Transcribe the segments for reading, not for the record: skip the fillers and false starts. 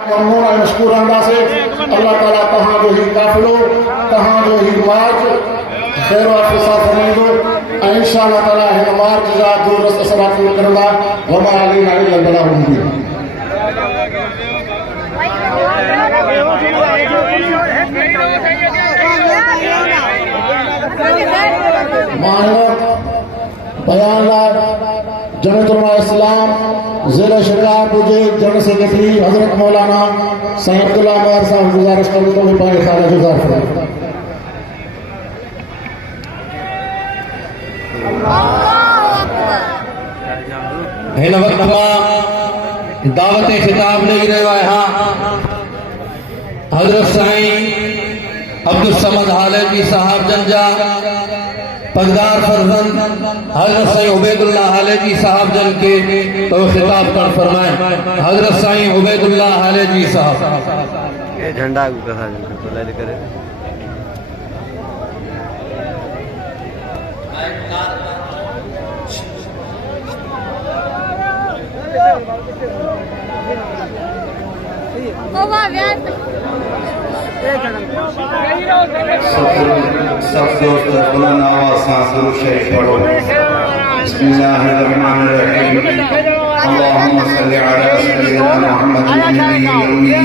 ममनून है मशकूर अंदाज से अल्लाह ताला तहां जो ही काफिलो तहां जो ही मार्च खैर वाफ़ साथ समझ दो इंशाअल्लाह ताला हिन मार्च जा दूर रस्त सरात करंदा वमा अलैना इल्ला अल बलागुल मुबीन। बयान जमतुल इस्लाम ज़िला शरियात पुजे जनरल सेक्रेटरी हजरत मौलाना साईं अब्दुल्ला अमर साहब गुजारिश करूं तो पाए सारा गुजार फरमाएं। हिन वक्त मां दावत खिताब ॾेई रहियो आहियां हज़रत साईं अब्दुल समद हालेजी साहब जन जा पगदार फर्जंद हज़रत साईं उबैदुल्लाह हालेजी साहब जन के तो खिताब कर फरमाएं। हज़रत साईं उबैदुल्लाह हालेजी साहब ये झंडा कहा तो करे सब दोस्त बुलंद आवाज से दुरूद शरीफ पढ़ो। बिस्मिल्लाहिर्रहमानिर्रहीम। अल्लाहुम्मा सल्लि अला सय्यिदिना मुहम्मदिन नबिय्यिल उम्मी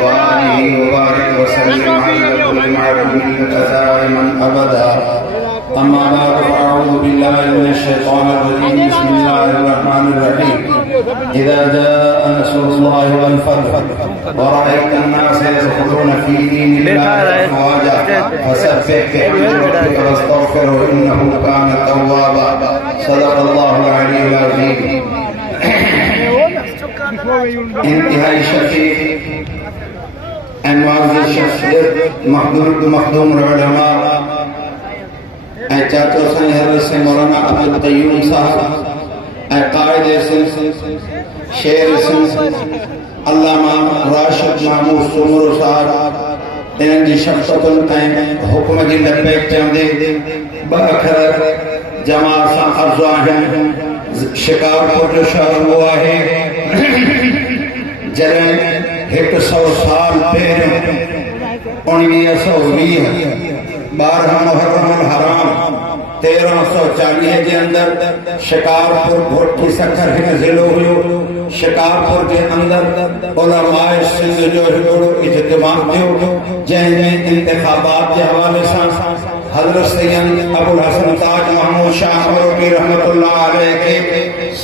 व आलिहि व बारिक व सल्लिम अला कुल्ली मअबूदिन दाइमन अबदा। अम्मा बाद फअऊज़ु बिल्लाहि मिनश शैतानिर रजीम। बिस्मिल्लाहिर्रहमानिर्रहीम। इज़ा जाअ नस्रुल्लाहि वल फतह व रअयतन नास यदखुलून फी दीनिल्लाहि अफ़वाजा फसब्बिह बिहम्दि रब्बिका वस्तगफिरहु इन्नहु कान तव्वाबा। सदक़ल्लाहुल अलीयुल अज़ीम। इंतहाई शफ़ीक़ मुअज़्ज़ज़ शख़्सियत मखदूम उलमा चाचो साईं हज़रत साईं मौलाना अब्दुल क़य्यूम साहब कायद शेर अल्लामा राशिद महमूद सुमरो साहब इन्हनि जी शख़्सियतुनि ताईं हुक्म जी लबैक चवंदे ॿ अखर जमात सां अर्ज़ु आहिनि। शिकारपुर जो शहर उहो आहे जॾहिं 100 साल पहिरियों 1920 12 मुहर्रम हराम 1340 के अंदर शिकारपुर भोटी सखर हिन ज़िलो हुयो। शिकारपुर के अंदर उलमाए सिंध जो हिकिड़ो इज्तिमा थियो जंहिंमें इंतिखाबात के हवाले सां हज़रत सैयद अबुल हसन ताज महमूद शाह अमरोटी रहमतुल्लाह अलैह के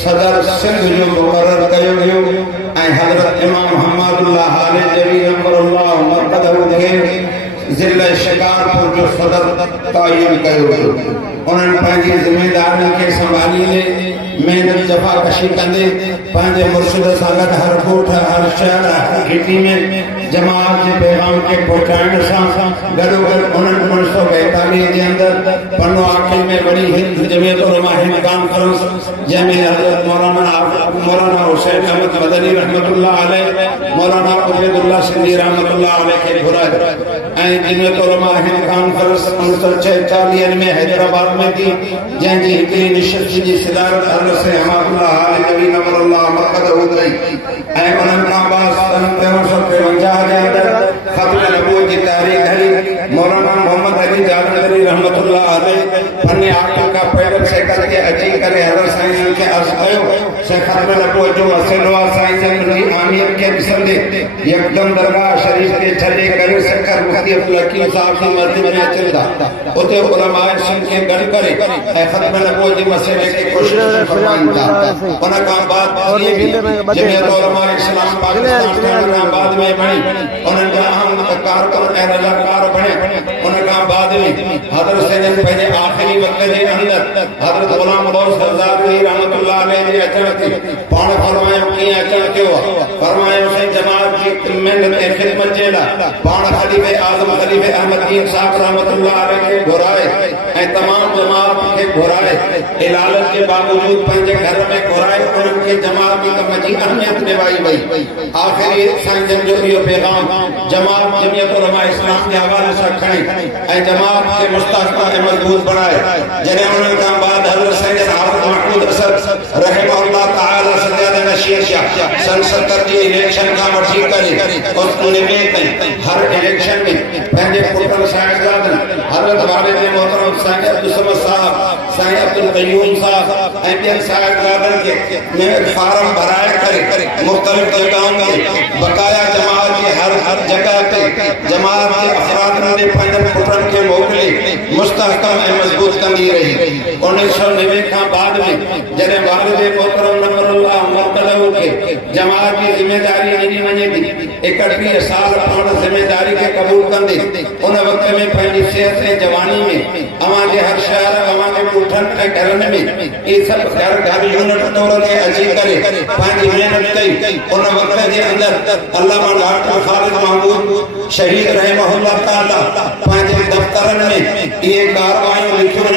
सदर सिंध जो मुक़र्रर कयो वियो ऐं हज़रत इमाम मुहम्मदुल्लाह हालेजवी नंबरुल्लाह मरकज़हु के ज़िले शिकारपुर जो सदर तयन कयो वियो। उन्हनि पंहिंजी ज़िम्मेदारियुनि खे संभालींदे महिनत जफ़ाकशी कंदे पंहिंजे मुर्शिद सां गॾु हर ॻोठ हर शहर हर घिटी में जमात के पैगाम के पहुँचाइण सां गॾोगॾु उन्हनि 1942 के अंदर पन्नो आखिर में बड़ी हिंद जमीयत उलमा हिंद कॉन्फ्रेंस जंहिंमें हज़रत मौलाना हुसैन अहमद मदनी रहमतुल्लाह अलैह मौलाना उबैदुल्लाह सिंधी रहमतुल्लाह अलैह के घुराए ऐं जमीयत उलमा हिंद कॉन्फ्रेंस 1946 में हैदराबाद में थी जंहिंजी हिकिड़ी निशस्त जी सदारत हज़रत से हमादुल्लाह हालेजवी नंबरुल्लाह मरकज़हु कई ऐं उन्हनि खां बाद 1353 के अंदर ख़त्म नबूवत की तारीख़ हली। मौलाना मोहम्मद अली जालंधरी रहमतुल्लाह अलैह फन्ने आक़िल का पैदल से करके अची करे हज़रत साईं के अर्ज़ कयो से ख़त्म नबूवत जो मसइलो आहे साईं जन जी आमियत के ॾिसंदे यकदम दरगाह शरीफ के छॾे करे सकर मुफ्ती अब्दुल हकीम साहब की मस्जिद में अचनि था उते उलमाए सिंध के गॾु करे ऐं ख़त्म नबूवत जे मसइले खे कोशिश फरमाइनि था। उन खां बाद जमीयत उलमा इस्लाम पाकिस्तान खां बाद में बणी उन्हनि जा अहम कारकुन ऐं रज़ाकार बणिया। उन खां बाद में हज़रत सैयद पंहिंजे आख़िरी वक़्त जे अंदर हज़रत ग़ुलाम गौस हज़ारवी रहमतुल्लाह अलैह जे अचण ते पाण फरमायो कीअं अचण कयो फरमायो साईं जमात जी महिनत ऐं ख़िदमत जे लाइ पाण ख़लीफ़े आज़म ख़लीफ़े अहमदीन साहब रहमतुल्लाह अलैह खे घुराए ऐं तमाम जमात खे घुराए इलालत के बावजूद पंहिंजे घर में घुराए उन्हनि खे जमात जी कम जी अहमियत निभाई वई। आख़िरी साईं जन जो इहो पैगाम जमात जमीयत उलमा इस्लाम के हवाले से खणी ऐं जमात के मुस्तहकम ऐं मज़बूत बनाए। जॾहिं उन्हनि खां बाद हज़रत सैयद हाफ़िज़ महमूद असद रहमहुल्लाह तआला सजाद नशीर शाह सन 70 जी इलेक्शन खां वठी करे उसको निवे हर इलेक्शन में पंहिंजे पुटनि साहिबजादनि हज़रत वालिद मोहतरम साईं अब्दुल समद साहब साईं अब्दुल क़य्यूम साहब ऐं ॿियनि साहिबजादनि खे फार्म भराए करे मुख़्तलिफ़ जॻहुनि ते बक़ाया जमात जी हर जगह पे जमात के अफराद ने पंहिंजनि पुटनि खे मोकिले मुस्तहकम ऐं मज़बूत कंदी रही 1990 खां बाद में जॾहिं वालिद मोहतरम नज़रुल्लाह मुक़द्दम खे जमात की जिम्मेदारी ॾिनी वञे थी 31 साल पाण जिम्मेदारी खे क़बूल कंदे उन वक़्त में पंहिंजी सिहत ऐं जवानी में अवां जे हर शहर अवां जे ॻोठनि ऐं घरनि में इहे सभु घर यूनिट तौर ते अची करे पंहिंजी महिनत कई उन वक़्त जे अंदरि अल्लामा डॉक्टर ख़ालिद महमूद शहीद रहमहुल्लाह ताला पंहिंजे दफ़्तरनि में इहे कारवायूं लिखियूं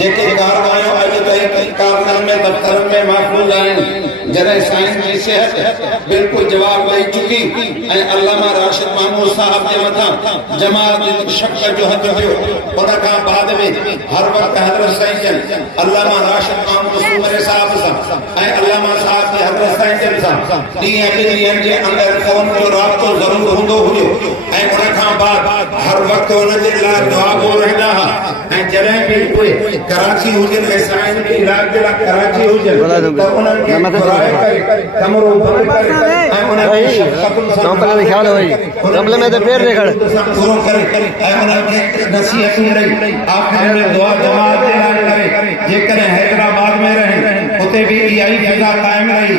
जेके कारवायूं अॼु ताईं कारनामे में दफ़्तरनि में महफ़ूज़ आहिनि जॾहिं साईं जी सिहत बिल्कुलु जवाब ॾेई चुकी ऐं अल्लामा राशिद महमूद साहब जे मथां जमात शक जो हद हुयो उन खां बाद में हर वक़्तु हज़रत साईं जन अल्लामा राशिद महमूद सूमरे साहब सां ऐं अल्लामा साहब जे हज़रत साईं जन सां ॾींहं ॿिनि ॾींहंनि जे अंदरि फ़ोन जो राब्तो ज़रूरु हूंदो हुयो ऐं उन खां बाद हर वक़्तु हुन जे लाइ दुआ गो रहंदा हुआ ऐं जॾहिं बि उहे कराची हुजनि ऐं साईं जे इलाज जे लाइ कराची हुजनि त उन्हनि खे घुराए करे कमरो बंदि करे ऐं उन्हनि खे चौंपले में ख्याल हुई चौंपले में तो पैर देखड़ पूरो करे ऐं उन्हनि खे नसीहत रही आख़िर में दुआ जमात जे लाइ करे जेकॾहिं हैदराबाद में रहे उते बि इहा ई फिज़ा क़ाइमु रही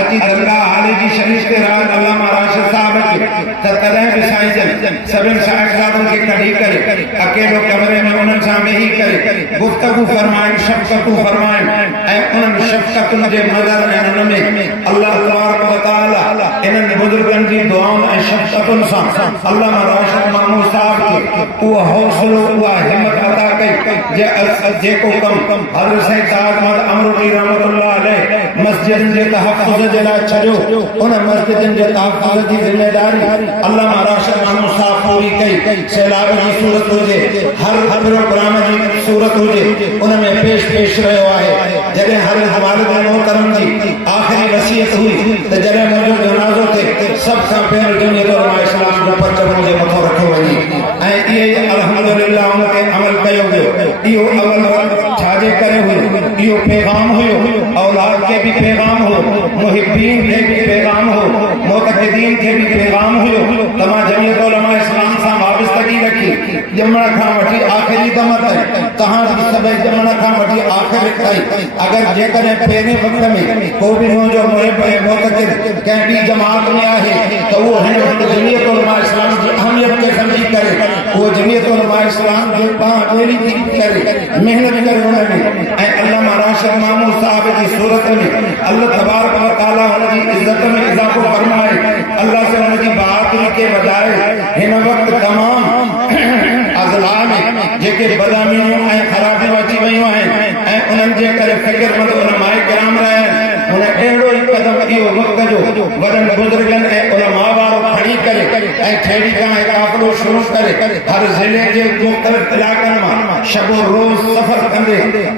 अची दरगाह हाली जी शरीफ़ ते रहनि अल्लामा राशिद साहब खे त तॾहिं बि साईं जन सभिनि साहिबजादनि खे कढी करे अकेलो कमरे में उन्हनि सां वेही करे गुफ़्तगू फरमाइनि शफ़क़तूं फरमाइनि ऐं उन्हनि शफ़क़तुनि जे मदर ऐं उन में अल्लाह तबारक व तआला इन्हनि बुज़ुर्गनि जी दुआउनि ऐं शफ़क़तुनि सां अल्लामा राशिद महमूद साहब खे उहो हौसलो उहा हिम्मत अता कई जेको कमु हज़रत साईं ताज महमूद अमरुद्दीन रहमतुल्लाह अलैह मस्जिदनि जे तहफ़्फ़ुज़ जे लाइ छॾियो उन मस्जिदनि जे तहफ़्फ़ुज़ जी ज़िम्मेदारी अल्लामा राशिद महमूद साहब पूरी कई सैलाब जी सूरत हुजे हर प्रोग्राम जी सूरत हुजे उन में पेश रहियो आहे जॾहिं हज़रत वालिद मोहतरम जी आख़िरी वसीयत हुई त जॾहिं मुंहिंजो जनाज़ो थिए सभ खां पहिरियों जमीयत उलमा इस्लाम जो परचम मुंहिंजे मथां रखियो वञे ऐं इहे अल्हम्दुलिल्लाह उन ते अमल कयो वियो इहो अमल छाजे करे हुयो इहो पैगाम हुयो औलाद के भी पैगाम हो मुहिब्बीन के भी पैगाम हो मुतक़िदीन के भी पैगाम हुयो तमाम जमीयत उलमा इस्लाम सां वाबस्तगी रखी जमण खां वठी आख़िरी दम ताईं तव्हां सभई जमण खां वठी आख़िर ताईं अगरि जेकॾहिं पहिरें वक़्त में को बि मुंहिंजो मुहिब ऐं मुतक़िद कंहिं ॿी जमात में आहे त उहो हिन वक़्तु जमीयत उलमा इस्लाम जी अहमियत खे सम्झी करे उहो जमीयत उलमा इस्लाम जो पाण ॾेरी थी करे महिनत करे उन में ऐं अल्लामा राशिद महमूद साहब जी सूरत में अल्लाह तबारक व तआला हुन जी इज़त में इज़ाफ़ो फरमाए अल्लाह से हुन जी बहादुरी के वधाए हिन वक़्तु तमाम अज़ला में जेके बदअमीनियूं ऐं ख़राबियूं अची वियूं आहिनि ऐं उन्हनि जे करे फ़िक्रमंद उलमाए किराम रहिया आहिनि हुन अहिड़ो ई क़दम इहो वक़्त जो वॾनि बुज़ुर्गनि ऐं उलमा वारो खणी करे ऐं ठेड़ी खां काफ़िलो शुरू करे हर ज़िले जे मुख़्तलिफ़ इलाक़नि मां शबो रोज़ सफ़र कंदे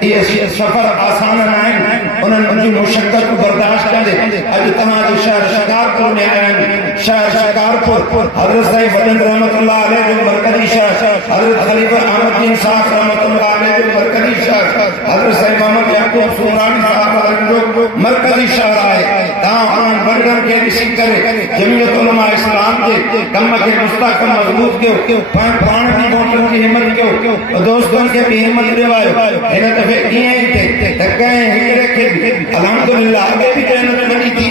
इहे सफ़र आसान न आहिनि उन्हनि जी मुशक़त बर्दाश्त कंदे अॼु तव्हांजे शहर शिकारपुर में आया आहिनि शहर शिकारपुर हज़रत साईं वॾनि रहमतुल्लाह अलैह जो मरकज़ी शहर हज़रत ख़लीफ़ा अहमदुद्दीन साहब रहमतुल्लाह अलैह जो मरकज़ी शहर हज़रत साईं मोहम्मद याक़ूब सूरानी साहब जो मरकज़ी शहर आहे तव्हां उन्हनि वर्गनि खे ॾिसी करे जमीयत उलमा इस्लाम जे कम खे मुस्तहकम मज़बूत कयो पाण जी वोटनि जी हिमत कयो दोस्तनि खे बि हिमत ॾिवायो हिन दफ़े ईअं ई थिए त कंहिं हिकिड़े खे बि अल्हम्दुलिल्लाह अॻे बि कंहिं न वञी थी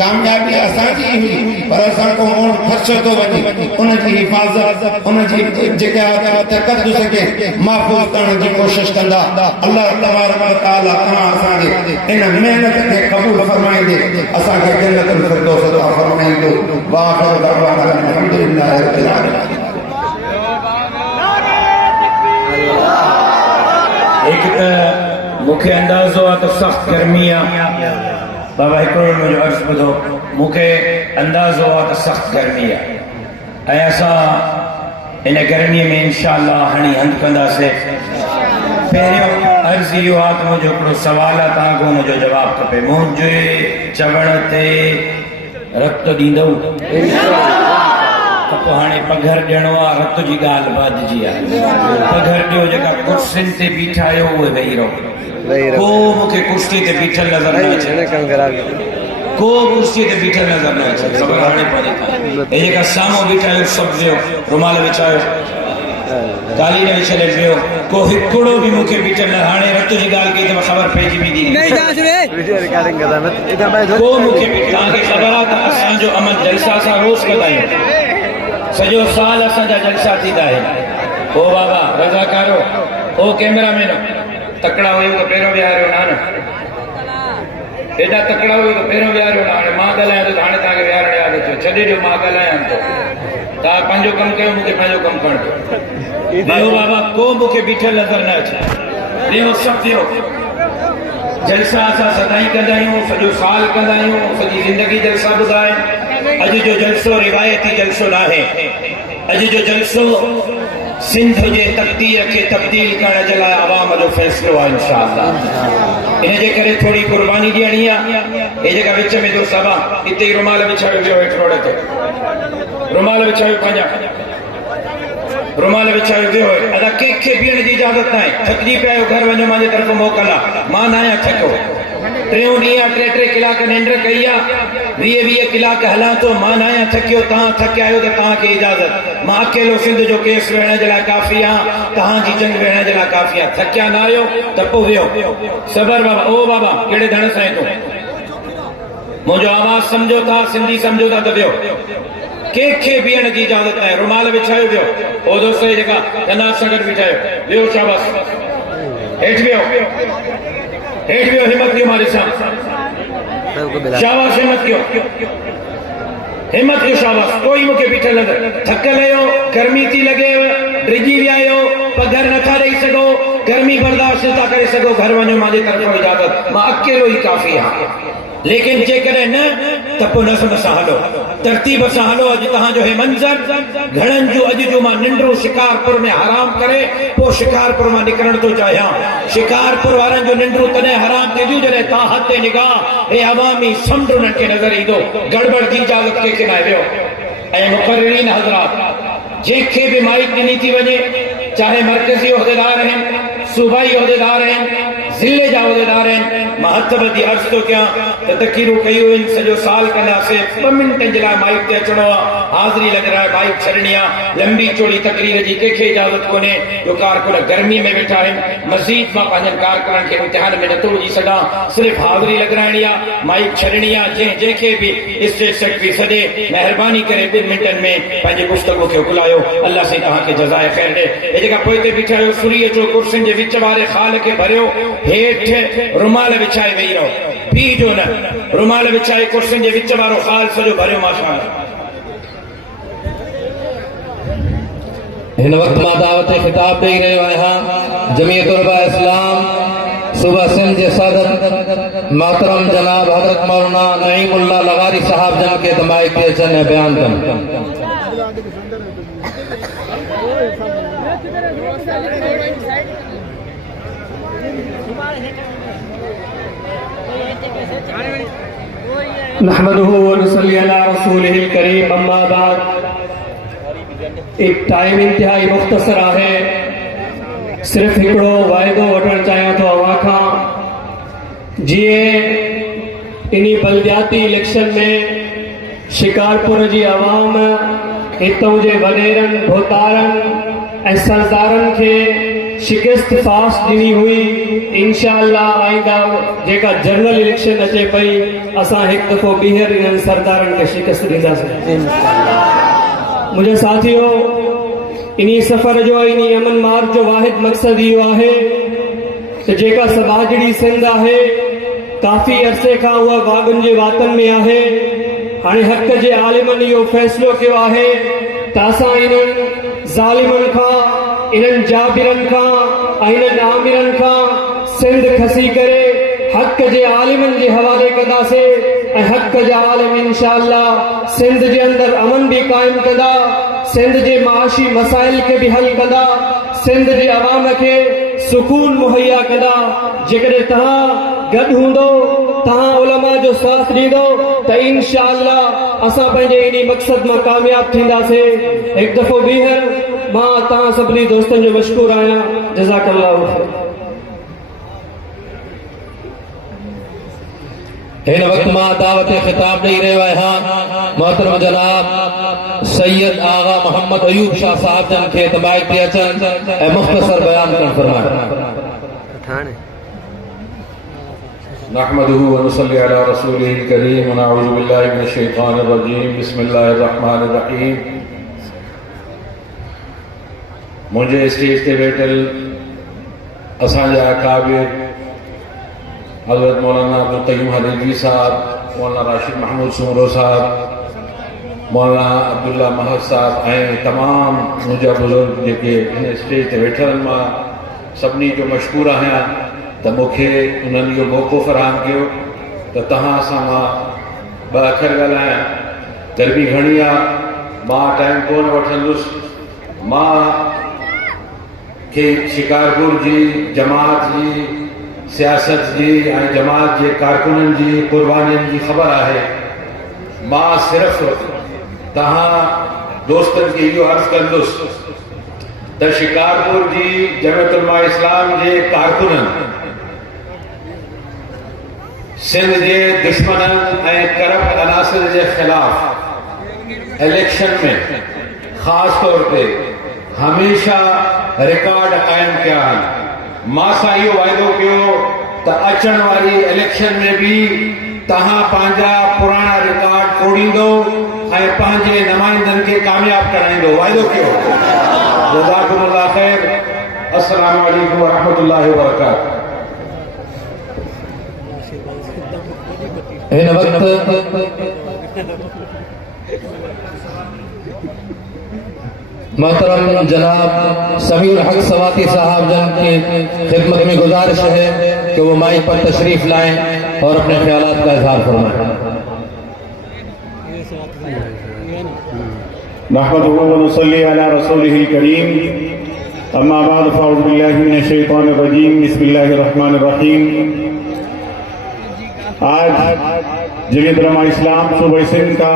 कामयाबी असांजी हुई पर असां को ख़र्चो थो वञे उनजी हिफ़ाज़त उनजी जेका तक़द्दुस खे महफ़ूज़ करण जी कोशिशि कंदा अल्लाह तबारक व तआला तव्हां असांजे इन महिनत खे क़बूल फरमाईंदे असांखे जन्नतुल फिरदौस अता फरमाईंदो वाख़िर दअवाना अल्हम्दुलिल्लाहि रब्बिल आलमीन। एक मूंखे अंदाज़ो आहे त सख़्त गर्मी आहे बाबा हिकिड़ो मुंहिंजो अर्ज़ु ॿुधो मूंखे अंदाज़ो आहे त सख़्त गर्मी आहे ऐं असां इन गर्मीअ में इंशाअल्लाह हणी हंधि कंदासीं। पहिरियों अर्ज़ु इहो आहे त मुंहिंजो हिकिड़ो सुवालु आहे तव्हांखां हुनजो जवाबु खपे। मुंहिंजे चवण ते रत ॾींदव त पोइ हाणे पघर ॾियणो आहे, रत जी ॻाल्हि बादजी आहे। पघर ॾियो, जेका कुर्सियुनि ते बीठा आहियो उहे वेही रहो। को मूंखे कुर्सी ते बीठल नज़र न अचे, को कुर्सी ते बीठल नज़र न अचे। ख़बर हाणे पवंदी। हे जेका साम्हूं बीठा आहियो सभु वियो, रुमाल विछायो, कालीन विछले वियो। को हिकिड़ो बि मूंखे बीठल न, हाणे रत जी ॻाल्हि कई त ख़बर पइजी वेंदी। को मूंखे तव्हांखे ख़बर आहे त असांजो अमल जलसा असां रोज़ कंदा आहियूं, सॼो साल असांजा जलसा थींदा आहिनि। ओ बाबा रज़ाकारो, ओ कैमरामैन, तकड़ा हुयो त पहिरियों विहारियो न, एॾा तकड़ा हुयो त पहिरियों विहारियो न। हाणे मां ॻाल्हायां थो त हाणे तव्हांखे विहारण यादि अचो, छॾे ॾियो, मां ॻाल्हायां थो। तव्हां पंहिंजो कमु कयो, मूंखे पंहिंजो कमु करणु ॾियो। वियो बाबा, को मूंखे बीठल नज़र न अचे। वियो सभु वियो। जलसा असां सदाई कंदा आहियूं, सॼो साल कंदा आहियूं, सॼी ज़िंदगी जलसा ॿुधाए। अॼु जो जलसो रिवायती जलसो न आहे। अॼु जो जलसो सिंध जे तक़दीर खे तब्दील करण जे लाइ आवाम जो फ़ैसिलो आहे इंशाअल्लाह। इन जे करे थोरी कुर्बानी ॾियणी आहे। हे जेका विच में जो सभा हिते ई रुमाल विछायो वियो, हेठि रोड ते रुमाल विछायो, पंहिंजा रुमाल विछायो वियो। अदा कंहिंखे बीहण जी इजाज़त न आहे। थकिजी पिया आहियो, घर वञो, मुंहिंजे तरफ़ मोकल आहे। मां न आहियां थकियो, 3 ॾींहं 3 कलाक निंड कई आहे, 20 कलाक हलां थो, मां न आहियां थकियो। तव्हां थकिया आहियो त तव्हांखे इजाज़त। मां अकेलो सिंध जो केस वेहण जे लाइ काफ़ी आहे, तव्हांजी जंग वेहण जे लाइ काफ़ी आहे। थकिया न आहियो त पोइ वियो। सबर बाबा। ओ बाबा, कहिड़े धण सां तूं मुंहिंजो आवाज़ सम्झो था, सिंधी सम्झो था त वियो। कंहिंखे बीहण जी इजाज़त न आहे। रुमाल विछायो वियो। ओ दोस्त जेका जनाब सां गॾु बीठायो वियो, शाबाश, हेठि वियो, हेठि वियो, हिम्मत कयो, मां ॾिसां, शाबाश, हिम्मत कयो, हिम्मत कयो, शाबाश। कोई मूंखे बीठल नज़र। थकल आहियो, गर्मी थी लॻे, ड्रिजी विया आहियो, पघर नथा ॾेई सघो, गर्मी बर्दाश्त नथा करे सघो, घर वञो, मुंहिंजे तरफ़ां इजाज़त, मां अकेलो ई काफ़ी आहे। लेकिन जेकॾहिं न त पोइ नज़म सां हलो, तरतीब सां हलो। अॼु तव्हांजो हे मंज़र घणनि जो अॼु जो मां निंड्रो शिकारपुर में हराम करे पोइ शिकारपुर मां निकिरण थो चाहियां। शिकारपुर वारनि जो निंड्रो तॾहिं हराम थींदियूं जॾहिं तव्हां हथ ते निगाह हे अवामी समुंड उन्हनि खे नज़र ईंदो। गड़बड़ जी इजाज़त कंहिंखे न वियो। ऐं मुक़र्रिरीन हज़रात, जंहिंखे बि माइक ॾिनी थी वञे, चाहे मर्कज़ी उहिदेदार आहिनि, सूबाई उहिदेदार आहिनि, ज़िले जा उहिदेदार आहिनि, मां हथ ॿधी अर्ज़ थो कयां त तक़रीरूं कयूं आहिनि, सॼो साल कंदासीं, 2 मिंटनि जे लाइ माइक ते अचिणो आहे, हाज़िरी लॻाए माइक छॾणी आहे। लंबी चौड़ी तक़रीर जी कंहिंखे इजाज़त कोन्हे। जो कारकुन गर्मी में वेठा आहिनि, मज़ीद मां पंहिंजनि कारकुननि खे इम्तिहान में नथो विझी सघां, सिर्फ़ु हाज़िरी लॻाइणी आहे, माइक छॾणी आहे। जंहिंखे बि स्टेज सेक्रेटरी सॾे, महिरबानी करे 2 मिंटनि में पंहिंजे गुफ़्तगू खे बुलायो। अल्लाह साईं तव्हांखे जज़ाए ख़ैर ॾे। हे जेका पोइ ते बीठा आहियो, सुरीअ जो कुर्सियुनि जे विच वारे खाल खे भरियो, हेठि रुमाल विछाए वेही रहो, बीहजो न। रुमाल विछाए कुर्सियुनि जे विच वारो खाल सॼो भरियो, माशाअल्लाह। हिन वक़्तु मां दावत ख़िताब ॾेई रहियो आहियां जमीयत उलमा इस्लाम सूबा सिंध जे सदर मोहतरम जनाब हज़रत मौलाना नईमुल्लाह लगारी साहब जन खे त माइक ते अचनि ऐं बयान कनि। नहमदुहु व नसल्ली अला रसूलिहिल करीम, अम्मा बाद। एक टाइम इंतहाई मुख्तसर है, सिर्फ हिकिड़ो वाइदो वठणु चाहियां थो अवां खां। जीअं इन्ही बल्दियाती इलेक्शन में शिकारपुर जी आवाम हितों जे वॾेरनि, भोतारनि ऐं सरदारनि खे शिकस्त फास्ट ॾिनी हुई। इंशाअल्लाह आईंदा जेका जनरल इलेक्शन अचे पई, असां हिकु दफ़ो ॿीहर इन्हनि सरदारनि खे शिकस्त ॾींदासीं। मुंहिंजे साथियो, इन्ही सफ़र जो, इन्ही अमन मार्च जो वाहिद मक़सद इहो आहे त जेका समाजड़ी सिंध आहे, काफ़ी अरसे खां उहा वागुनि जे वातनि में आहे। हाणे हक़ जे आलिमनि इहो फ़ैसिलो कयो आहे त असां इन्हनि ज़ालिमनि खां, इन्हनि जाबिरनि खां ऐं इन्हनि आमिरनि खां सिंध खसी करे हक़ जे आलिमनि जे हवाले कंदासीं। ऐं हक़ जा आलिम इंशाअल्लाह सिंध जे अंदरि अमन बि क़ाइमु कंदा, सिंध जे माशी मसाइल खे बि हल कंदा, सिंध जे अवाम खे सुकून मुहैया कंदा। जेकॾहिं तव्हां गॾु हूंदो तहां उलमा जो साथ ॾींदो त इंशाअल्लाह असां पंहिंजे इन मक़सद में कामयाब थींदासीं। एक दफ़ो ॿीहर मां तहां सभिनी दोस्तनि जो मशकूर आहियां। जज़ाकल्लाहु खैर। इन वक्त मां दावत खिताब ॾेई रहियो आहियां मोहतरम जनाब सैयद आगा मोहम्मद अयूब शाह साहब जन खे त माइक ते अचनि ऐं मुख़्तसर बयान करणु फरमाइनि। नहमदुहु व नुसल्ली अला रसूलिहिल करीम व नऊज़ु बिल्लाहि मिनश शैतानिर रजीम बिस्मिल्लाहिर रहमानिर रहीम। मुंहिंजे स्टेज ते वेठल असांजा अकाबिर हज़रत मौलाना अब्दुल क़य्यूम हरीजी साहब, मौलाना राशिद महमूद सुमरो साहब, मौलाना अब्दुल्ला महद साहब ऐं तमाम मुंहिंजा बुज़ुर्ग जेके हिन स्टेज ते वेठल मां सभिनी जो मशकूर आहियां त मूंखे उन्हनि इहो मौक़ो फ़राहम कयो त तव्हां सां मां ॿ अखर ॻाल्हायां। गर्मी घणी आहे, मां टाइम कोन वठंदुसि। मां खे शिकारपुर जी जमात जी सियासत जी ऐं जमात जे कारकुननि जी क़ुर्बानियुनि जी ख़बर आहे। मां सिर्फ़ तव्हां दोस्तनि खे इहो अर्ज़ु कंदुसि त शिकारपुर जी जमियत उलमा इस्लाम जे कारकुननि सिंध जे दुश्मननि ऐं करप्ट अनासिर जे ख़िलाफ़ इलेक्शन में ख़ासि तौर ते हमेशा रिकॉर्ड क़ाइमु कया आहिनि। मां सां इहो वाइदो कयो त अचण वारी इलेक्शन में भी तव्हां पंहिंजा पुराणा रिकॉर्ड तोड़ींदो ऐं पंहिंजे नुमाइंदनि खे कामयाब कराईंदो, वाइदो कयो। जज़ाकुमुल्लाह ख़ैर। अस्सलामु अलैकुम व रहमतुल्लाहि व बरकातहू। हिन वक्त मोहतरम जनाब समीउल हक सवाती साहब जन की खिदमत में गुजारिश है कि वो माइक पर तशरीफ लाएं और अपने ख्यालात का इजहार फरमाएं। नहमदुहु व नुसल्ली अला रसूलिहिल करीम अम्मा बाद फ़अऊज़ु बिल्लाहि मिनश शैतानिर रजीम बिस्मिल्लाहिर रहमानिर रहीम। आज जमीयत उलमा इस्लाम सूबे सिंध का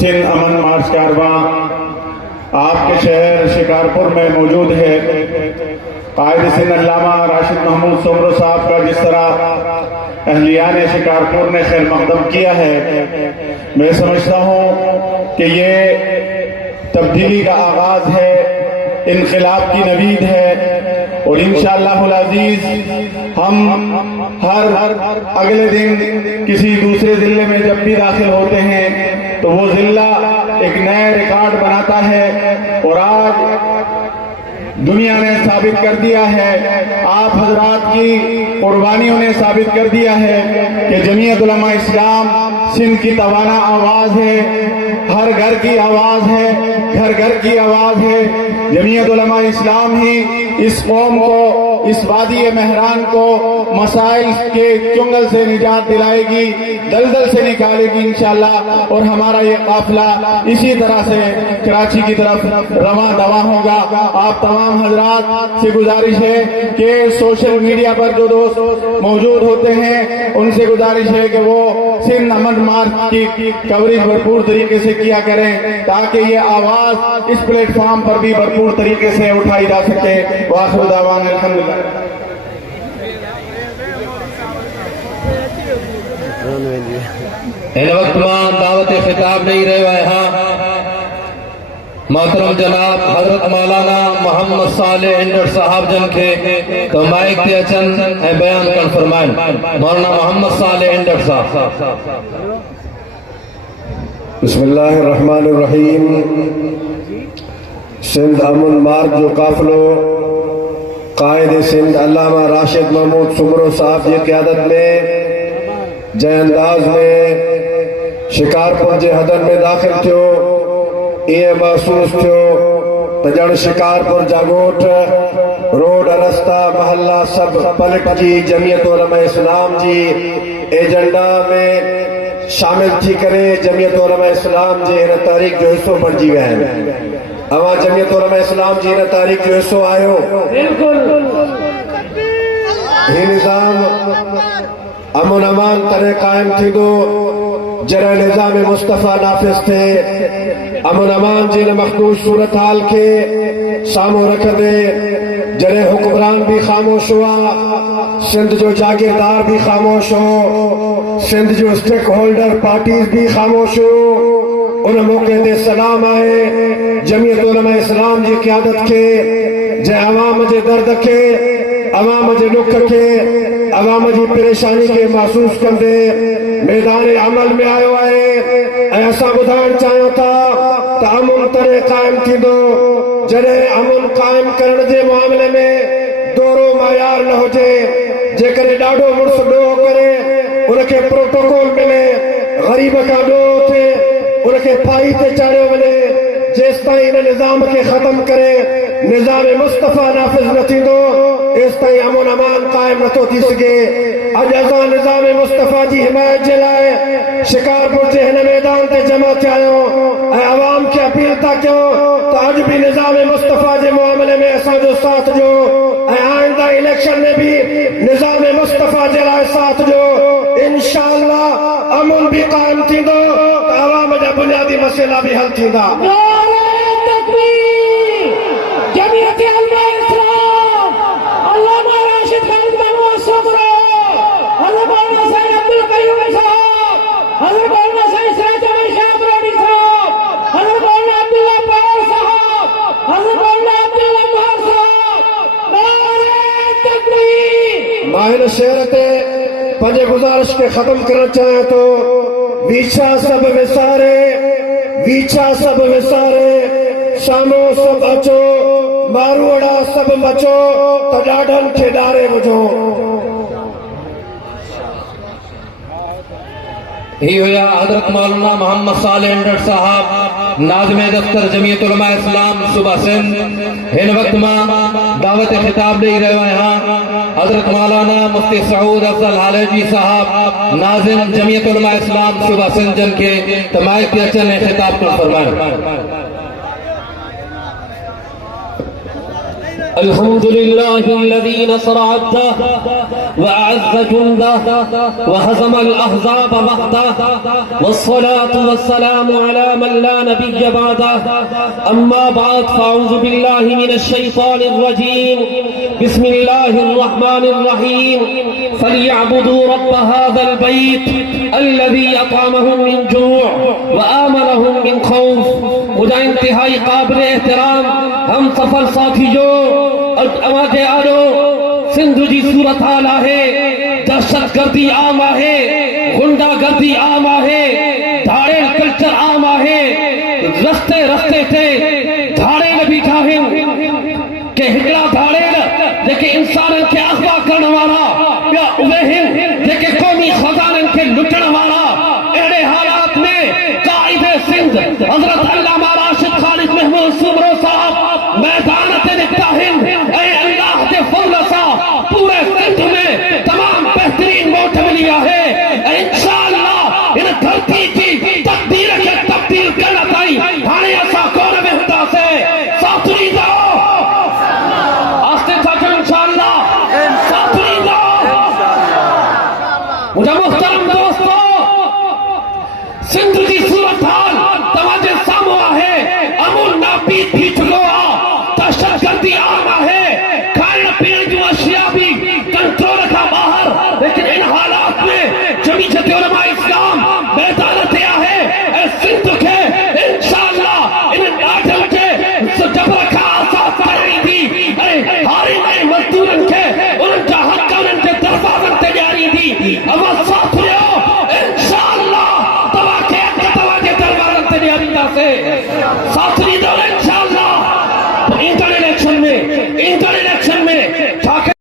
सिंध अमन मार्च कारवां आपके शहर शिकारपुर में मौजूद है। कायद सिंध अल्लामा राशिद महमूद सुमरो साहब का जिस तरह अहलियान शिकारपुर ने खैर मकदम किया है, मैं समझता हूँ कि ये तब्दीली का आगाज है, इनकलाब की नवीद है और इंशाअल्लाहुल अज़ीज हम हर अगले दिन किसी दूसरे जिले में जब भी दाखिल होते हैं तो वो जिला एक नया रिकॉर्ड बनाता है। और आज दुनिया ने साबित कर दिया है, आप हजरात की कुर्बानियों ने साबित कर दिया है कि जमीयत उलमा इस्लाम सिंध की तवाना आवाज है, हर घर की आवाज है, घर घर की आवाज है। जमीयत उलमा इस्लाम ही इस कौम को, इस वादी मेहरान को मसाइल के चुंगल से निजात दिलाएगी, दलदल से निकालेगी इंशाअल्लाह। और हमारा ये काफिला इसी तरह से कराची की तरफ रवां दवा होगा। आप तमाम हजरात से गुजारिश है कि सोशल मीडिया पर जो दोस्त मौजूद होते हैं उनसे गुजारिश है कि वो सिंध अमन मार्च की कवरेज भरपूर तरीके से किया करें ताकि ये आवाज इस प्लेटफॉर्म पर भी भरपूर तरीके से उठाई जा सके। वाखिर दावाना अल्हम्दुलिल्लाह। इन वक्त मां दावत खिताब ॾेई रहियो आहियां मोहतरम जनाब हजरत मौलाना मोहम्मद सालेह इंदड़ साहब जन खे तो माइक ते अचनि ऐं बयान करणु फरमाइनि। मौलाना मोहम्मद सालेह इंदड़ साहब। बिस्मिल्लाहिर रहमानिर रहीम। सिंध अमन मार्च जो काफिलो कायद सिंध अल्लामा राशिद महमूद सुमरो साहब जी क़यादत में जंहिं अंदाज में शिकारपुर जे हदनि में दाख़िल थियो, ईअं महसूस थियो त ॼण शिकारपुर जा ॻोठ, रोड, रस्ता, महल्ला सभु पलट जी जमीयत उलमा इस्लाम जी एजेंडा में शामिल थी करे जमीयत उलमा इस्लाम जे हिन तहरीक जो हिस्सो बणिजी विया आहिनि। अवां जमीयत उलमा इस्लाम जी हिन तहरीक जो हिस्सो आहियो। हीउ निज़ाम अमन अमान तरे कायम थी दो जरे निजाम मुस्तफ़ा नाफिज थे अमन अमान जी ने मखदूश सूरत हाल के सामो रख दे जरे हुक्मरान भी खामोश हुआ सिंध जो जागीरदार भी खामोश हो सिंध जो स्टेक होल्डर पार्टीज भी खामोश हो उन मौके ते सलाम आहे जमीयत उलमा इस्लाम जी क़यादत के जै अवाम जे दर्द के अवाम जे दुख के अवाम जी परेशानी के महसूस कंदे मैदान अमल में आयो है ऐं असां ॿुधाइण चाहियूं था त अमन तरे क़ाइम थींदो जॾहिं अमन क़ाइम करण जे मामले में दोरो मयार न हुजे जेकॾहिं ॾाढो मुड़ुस ॾोह करे उनखे प्रोटोकॉल मिले ग़रीब खां ॾोह थिए उनखे फाई ते चाढ़ियो वञे जेसिताईं इन निज़ाम खे ख़त्म करे निज़ाम मुस्तफ़ा नाफ़िज़ न थींदो तेसिताईं अमन अमान क़ाइम नथो थी सघे अॼु असां निज़ाम मुस्तफ़ा जी हिमायत जे लाइ शिकारपुर जे हिन मैदान ते जमा थिया आहियूं ऐं अवाम खे अपील था कयूं त अॼु बि निज़ाम मुस्तफ़ा जे मामले में असांजो साथ ॾियो ऐं आईंदा इलेक्शन में भी निज़ाम मुस्तफ़ा जे लाइ साथ ॾियो इंशाअल्लाह अमन भी क़ाइम थींदो त अवाम जा बुनियादी मसइला भी हल थींदा मां हिन शहर ते पंहिंजे गुज़ारिश खे ख़त्म करणु चाहियां थो वीछा सभु विसारे साम्हूं सभु अचो मारूअड़ा सभु मचो त ॾाढनि खे ॾारे विझो ही हुया हज़रत मौलाना मोहम्मद साले अंडर साहब नाज़िम दफ्तर जमीयत उलमा इस्लाम सूबा सिंध हिन वक्त मां दावत खिताब ॾेई रहियो आहियां हज़रत मौलाना मुफ्ती सऊद अफजल हालेजी साहब नाज़िम जमीयत उलमा इस्लाम सूबा सिंध जन के त माइक ते अचनि ऐं खिताब करणु फरमाइनि الحمد لله الذي نصر عبده وأعز جنده وهزم الأحزاب وحده والصلاة والسلام على من لا نبي بعده أما بعد فأعوذ بالله من الشيطان الرجيم بسم الله الرحمن الرحيم فليعبدوا رب هذا البيت الذي أطعمهم من جوع وآمنهم من خوف मुझे इंतहाई काबिल एहतराम हम सफल साथियों अवाज़ आलो सिंध जी सूरत हाल आहे दहशतगर्दी आम आहे गुंडागर्दी आम आहे धाड़ेल कल्चर आम आहे रस्ते रस्ते ते धाड़ेल बीठा आहिनि के हिकिड़ा धाड़ेल जेके इंसाननि खे अगवा करण वारा ॿिया उहे आहिनि जेके क़ौमी खज़ाननि खे लुटण वारा अहिड़े हालात में काइद सिंध हज़रत अल्लामा राशिद ख़ालिद महमूद सुमरो साहब मैदान ते निकिता आहिनि ऐं अल्लाह जे फज़ल सां पूरे सिंध में तमाम बेहतरीन वोट मिली आहे ऐं इंशाअल्लाह इन धरती जी तक़दीर खे तब्दील करण ताईं हाणे असां कोन वेहंदासीं साथ ॾींदा आस्ते सां चओ इंशाअल्लाह साथ ॾींदा मुंहिंजा मुहतरम दोस्तो सिंध जी सूरत हाल तव्हांजे साम्हूं आहे अमन नापीद थी चुको आहे दहशतगर्दी आम आहे खाइण पीअण जूं अशिया बि कंट्रोल खां ॿाहिरि लेकिन इन हालात में जमीयत उलमा इस्लाम मैदान ते आहे ऐं सिंध खे इंशाअल्लाह इन ॾाढनि खे जबर खां आज़ाद कराईंदी ऐं हारींदड़ मज़दूरनि खे